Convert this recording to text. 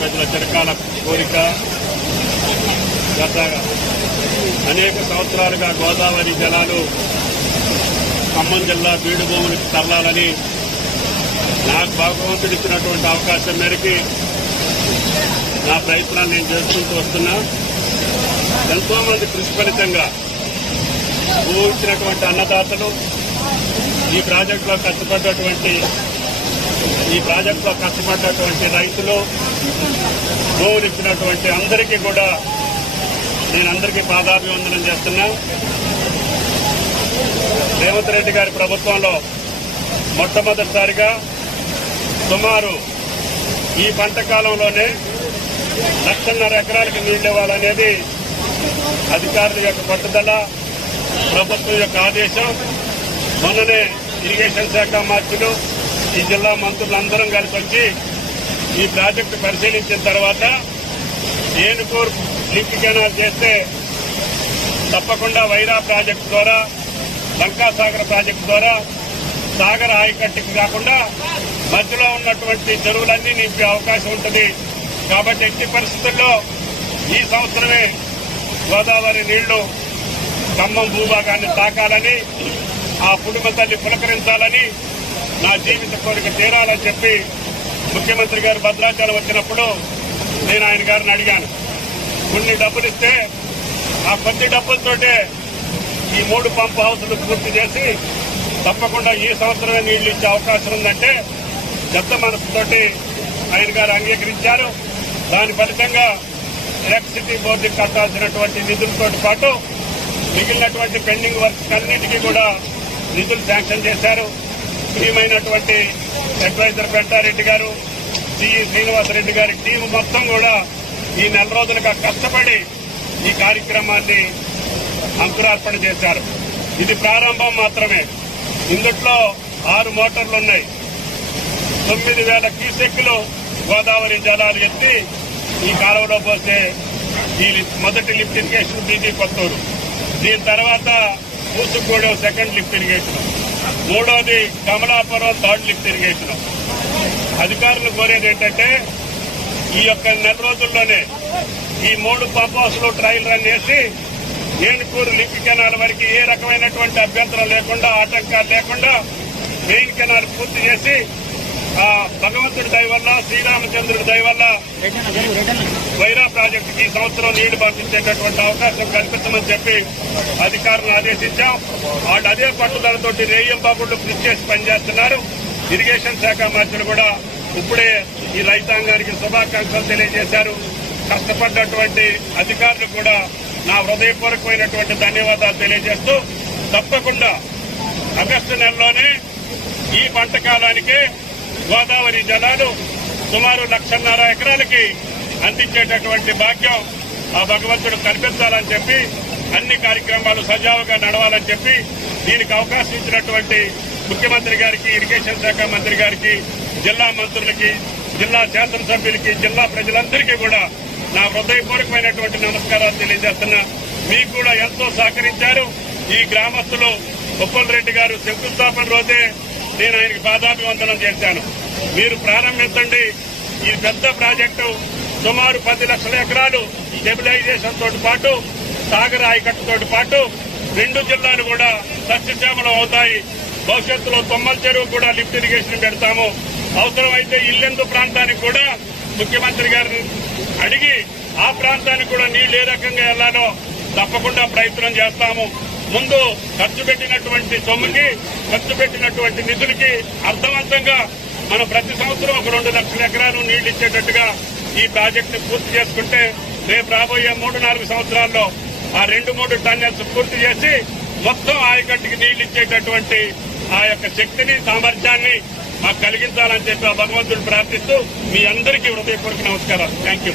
చిరకాల కోరిక గత అనేక సంవత్సరాలుగా గోదావరి జలాలు ఖమ్మం జిల్లా బీడు భూములకు తరలాలని నాకు భగవంతుడు ఇచ్చినటువంటి అవకాశం మేరకు నా ప్రయత్నాలు నేను చేసుకుంటూ వస్తున్నా. ఎంతో మంది కృషి ఫలితంగా అన్నదాతలు ఈ ప్రాజెక్టులో కష్టపడ్డటువంటి ఈ ప్రాజెక్టులో కష్టపడ్డటువంటి రైతులు గౌరవించినటువంటి అందరికీ కూడా నేను అందరికీ పాదాభివందనం చేస్తున్నా. రేవంత్ రెడ్డి గారి ప్రభుత్వంలో మొట్టమొదటిసారిగా సుమారు ఈ పంట కాలంలోనే లక్షన్నర ఎకరాలకు నీళ్ళు ఇవ్వాలనేది అధికారుల యొక్క పట్టుదల ప్రభుత్వం యొక్క ఆదేశం. మొన్ననే ఇరిగేషన్ శాఖ మార్చులు ఈ జిల్లా మంత్రులందరం కలిసి వచ్చి ఈ ప్రాజెక్టు పరిశీలించిన తర్వాత ఏనుకూరు లింక్ కెనాల్ చేస్తే తప్పకుండా వైరా ప్రాజెక్టు ద్వారా లంకాసాగర్ ప్రాజెక్టు ద్వారా సాగర్ ఆయకట్టుకు కాకుండా మధ్యలో ఉన్నటువంటి చెరువులన్నీ నింపే అవకాశం ఉంటుంది. కాబట్టి ఎట్టి పరిస్థితుల్లో ఈ సంవత్సరమే గోదావరి నీళ్ళు ఖమ్మం భూభాగాన్ని తాకాలని ఆ పుడుమ తల్లి పులకరించాలని నా జీవిత కోరిక తీరాలని చెప్పి ముఖ్యమంత్రి గారు భద్రాచలం వచ్చినప్పుడు నేను ఆయన గారిని అడిగాను. కొన్ని డబ్బులు ఇస్తే ఆ కొద్ది డబ్బులతోటే ఈ మూడు పంప్ హౌస్లు పూర్తి చేసి తప్పకుండా ఈ సంవత్సరమే నీళ్ళు ఇచ్చే అవకాశం ఉందంటే పెద్ద మనసుతోటి ఆయన గారు అంగీకరించారు. దాని ఫలితంగా ఎలక్ట్రిసిటీ బోర్డుకి కట్టాల్సినటువంటి నిధులతో పాటు మిగిలినటువంటి పెండింగ్ వర్క్స్ అన్నిటికీ కూడా నిధులు శాంక్షన్ చేశారు. ప్రియమైనటువంటి అడ్వైజర్ పెంటారెడ్డి గారు సిఈ శ్రీనివాసరెడ్డి గారి టీం మొత్తం కూడా ఈ నెల రోజులుగా కష్టపడి ఈ కార్యక్రమాన్ని అంకురార్పణ చేశారు. ఇది ప్రారంభం మాత్రమే. ఇందుట్లో ఆరు మోటార్లు ఉన్నాయి. తొమ్మిది వేల క్యూసెక్లు గోదావరి జలాలు ఎత్తి ఈ కాలువలో పోసే ఈ మొదటి లిఫ్ట్ ఇరిగేషన్ బీజీ కొత్తూరు. దీని తర్వాత పూసుగూడెం సెకండ్ లిఫ్ట్ ఇరిగేషన్. మూడోది కమలాపురం థర్డ్ లిఫ్ట్ ఇరిగేషన్. అధికారులు కోరేది ఏంటంటే ఈ యొక్క నెల రోజుల్లోనే ఈ మూడు పంపాసులు ట్రయల్ రన్ చేసి ఏనుకూరు లింక్ కెనాల్ వరకు ఏ రకమైనటువంటి అభ్యంతరం లేకుండా ఆటంకాలు లేకుండా మెయిన్ కెనాల్ పూర్తి చేసి ఆ భగవంతుడి దయ వల్ల శ్రీరామచంద్రుడి దయ వల్ల వైరా ప్రాజెక్టుకి ఈ సంవత్సరం నీళ్ళు పంపించేటటువంటి అవకాశం కల్పించమని చెప్పి అధికారులను ఆదేశించాం. వాళ్ళు అదే పట్టుదలతోటి రేయం బాబుళ్ళు కృషి చేసి పనిచేస్తున్నారు. ఇరిగేషన్ శాఖ మంత్రులు కూడా ఇప్పుడే ఈ రైతాంగానికి శుభాకాంక్షలు తెలియజేశారు. కష్టపడ్డటువంటి అధికారులు కూడా నా హృదయపూర్వకమైనటువంటి ధన్యవాదాలు తెలియజేస్తూ తప్పకుండా ఆగస్టు నెలలోనే ఈ పంట కాలానికే గోదావరి జలాలు సుమారు లక్షన్నర ఎకరాలకి అందించేటటువంటి భాగ్యం ఆ భగవంతుడు కనిపించాలని చెప్పి అన్ని కార్యక్రమాలు సజావుగా నడవాలని చెప్పి దీనికి అవకాశం ఇచ్చినటువంటి ముఖ్యమంత్రి గారికి ఇరిగేషన్ శాఖ మంత్రి గారికి జిల్లా మంత్రులకి జిల్లా శాసనసభ్యులకి జిల్లా ప్రజలందరికీ కూడా నా హృదయపూర్వకమైనటువంటి నమస్కారాలు తెలియజేస్తున్నా. మీకు కూడా ఎంతో సహకరించారు. ఈ గ్రామస్తులు ఉప్పల్ రెడ్డి గారు శంకుస్థాపన రోజే నేను ఆయనకి పాదాభివందనం చేశాను. మీరు ప్రారంభించండి. ఈ పెద్ద ప్రాజెక్టు సుమారు పది లక్షల ఎకరాలు స్టెబిలైజేషన్ తోటి పాటు సాగర్ ఆయకట్టుతోటి పాటు రెండు జిల్లాలు కూడా సస్యశ్యామలం అవుతాయి. భవిష్యత్తులో తొమ్మల చెరువు కూడా లిఫ్ట్ ఇరిగేషన్ పెడతాము. అవసరమైతే ఇల్లెందు ప్రాంతానికి కూడా ముఖ్యమంత్రి గారిని అడిగి ఆ ప్రాంతానికి కూడా నీళ్ళు ఏ రకంగా వెళ్ళాలో తప్పకుండా ప్రయత్నం చేస్తాము. ముందు ఖర్చు పెట్టినటువంటి సొమ్ముకి ఖర్చు పెట్టినటువంటి నిధులకి అర్థవంతంగా మనం ప్రతి సంవత్సరం ఒక రెండు లక్షల ఎకరాలు నీళ్ళు ఇచ్చేటట్టుగా ఈ ప్రాజెక్టు పూర్తి చేసుకుంటే రేపు రాబోయే మూడు నాలుగు సంవత్సరాల్లో ఆ రెండు మూడు టన్నెల్స్ పూర్తి చేసి మొత్తం ఆయకట్టుకి నీళ్ళు ఇచ్చేటటువంటి ఆ యొక్క శక్తిని సామర్థ్యాన్ని మాకు కలిగించాలని చెప్పి ఆ భగవంతుడు ప్రార్థిస్తూ మీ అందరికీ హృదయపూర్వక నమస్కారాలు. Thank you